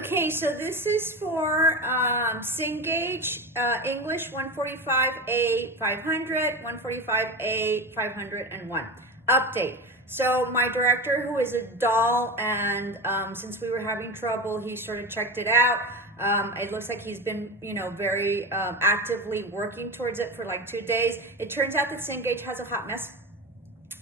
Okay, so this is for Cengage English 145A 500, 145A 501. Update. So my director, who is a doll, and since we were having trouble, he sort of checked it out. It looks like he's been, very actively working towards it for like 2 days. It turns out that Cengage has a hot mess,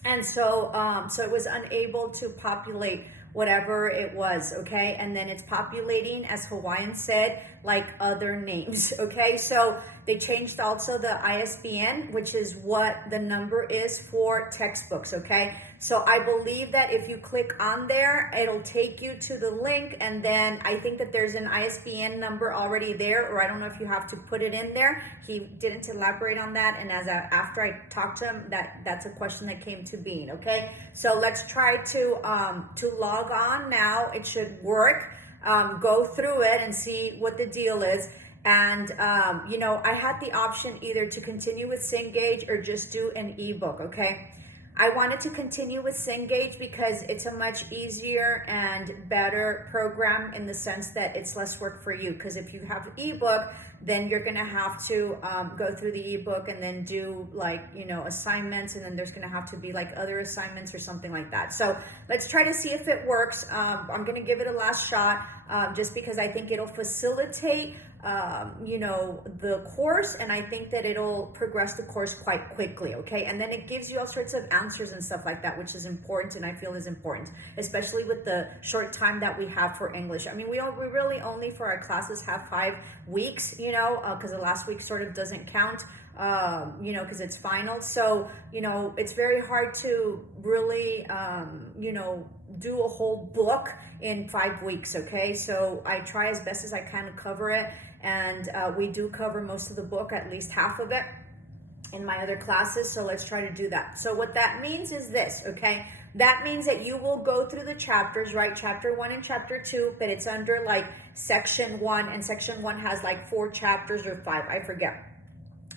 and so it was unable to populate whatever it was, okay? And then it's populating, as Hawaiian said, like other names, okay? So they changed also the ISBN, which is what the number is for textbooks, okay? So I believe that if you click on there, it'll take you to the link, and then I think that there's an ISBN number already there, or I don't know if you have to put it in there. He didn't elaborate on that, and after I talked to him, that's a question that came to being, okay? So let's try to log on now. It should work. Go through it and see what the deal is. And, I had the option either to continue with Cengage or just do an ebook, okay? I wanted to continue with Cengage because it's a much easier and better program in the sense that it's less work for you. Because if you have ebook, then you're going to have to go through the ebook and then do assignments, and then there's going to have to be like other assignments or something like that. So let's try to see if it works. I'm going to give it a last shot just because I think it'll facilitate the course, and I think that it'll progress the course quite quickly, okay? And then it gives you all sorts of answers and stuff like that, which is important, and I feel is important, especially with the short time that we have for English. I mean, we really only for our classes have 5 weeks, because the last week sort of doesn't count, because it's final. So, it's very hard to really, do a whole book in 5 weeks, okay? So I try as best as I can to cover it, and we do cover most of the book, at least half of it, in my other classes. So let's try to do that. So what that means is this, okay? That means that you will go through the chapters, right? Chapter 1 and chapter 2, but it's under like section 1, and section 1 has like 4 chapters or 5, I forget,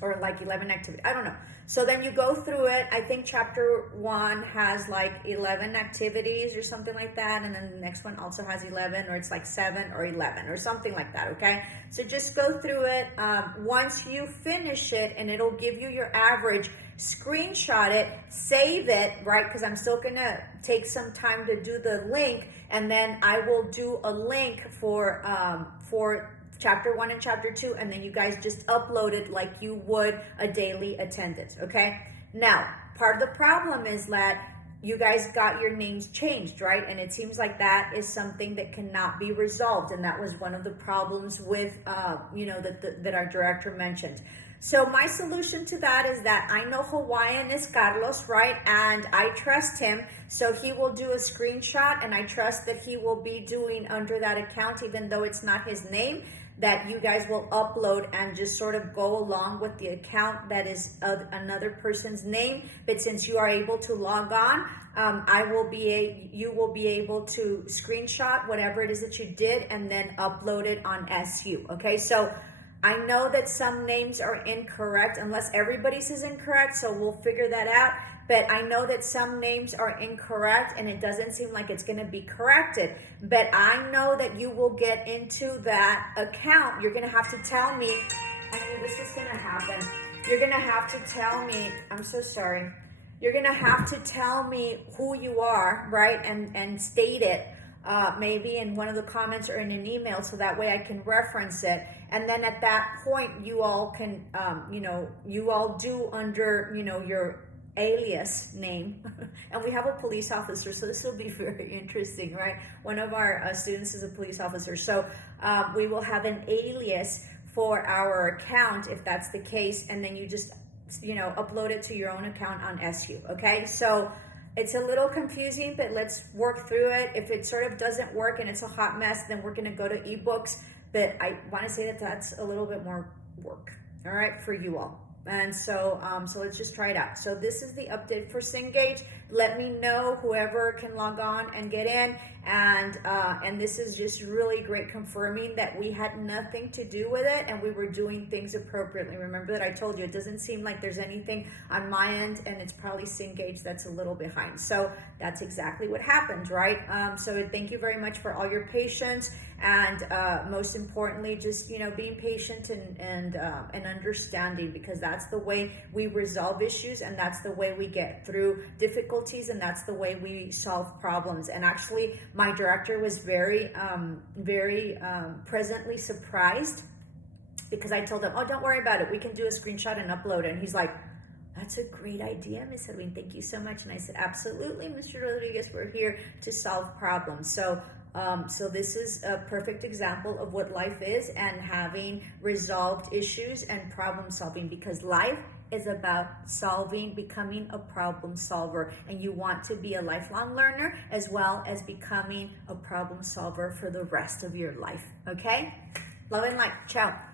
or like 11 activities, I don't know. So then you go through it. I think chapter 1 has like 11 activities or something like that, and then the next one also has 11, or it's like 7 or 11 or something like that, okay? So just go through it. Once you finish it, and it'll give you your average, screenshot it, save it, right? Because I'm still gonna take some time to do the link, and then I will do a link for chapter 1 and chapter 2, and then you guys just upload it like you would a daily attendance, okay? Now, part of the problem is that you guys got your names changed, right? And it seems like that is something that cannot be resolved, and that was one of the problems with, that our director mentioned. So my solution to that is that I know Hawaiian is Carlos, right? And I trust him, so he will do a screenshot, and I trust that he will be doing under that account, even though it's not his name, that you guys will upload and just sort of go along with the account that is another person's name. But since you are able to log on, you will be able to screenshot whatever it is that you did and then upload it on SU, okay? So I know that some names are incorrect, unless everybody's is incorrect, so we'll figure that out. But I know that some names are incorrect, and it doesn't seem like it's going to be corrected. But I know that you will get into that account. You're going to have to tell me, I knew this was going to happen. You're going to have to tell me, I'm so sorry. You're going to have to tell me who you are, right? And state it. Maybe in one of the comments or in an email, so that way I can reference it. And then at that point, you all can, you all do under, your alias name. And we have a police officer, so this will be very interesting, right? One of our students is a police officer, so we will have an alias for our account if that's the case, and then you just, upload it to your own account on SU, okay? So it's a little confusing, but let's work through it. If it sort of doesn't work and it's a hot mess, then we're going to go to ebooks. But I want to say that that's a little bit more work, all right, for you all. And so let's just try it out. So this is the update for Cengage. Let me know, whoever can log on and get in. And this is just really great, confirming that we had nothing to do with it and we were doing things appropriately. Remember that I told you it doesn't seem like there's anything on my end, and it's probably Cengage that's a little behind. So that's exactly what happened, right? So thank you very much for all your patience. and most importantly, just being patient and understanding, because that's the way we resolve issues, and that's the way we get through difficulties, and that's the way we solve problems. And actually, my director was very presently surprised, because I told him, oh, don't worry about it, we can do a screenshot and upload it. And he's like, that's a great idea, Miss Edwin. Thank you so much. And I said, absolutely, Mr. Rodriguez. We're here to solve problems. So this is a perfect example of what life is, and having resolved issues and problem solving, because life is about solving, becoming a problem solver. And you want to be a lifelong learner as well as becoming a problem solver for the rest of your life. Okay? Love and light. Ciao.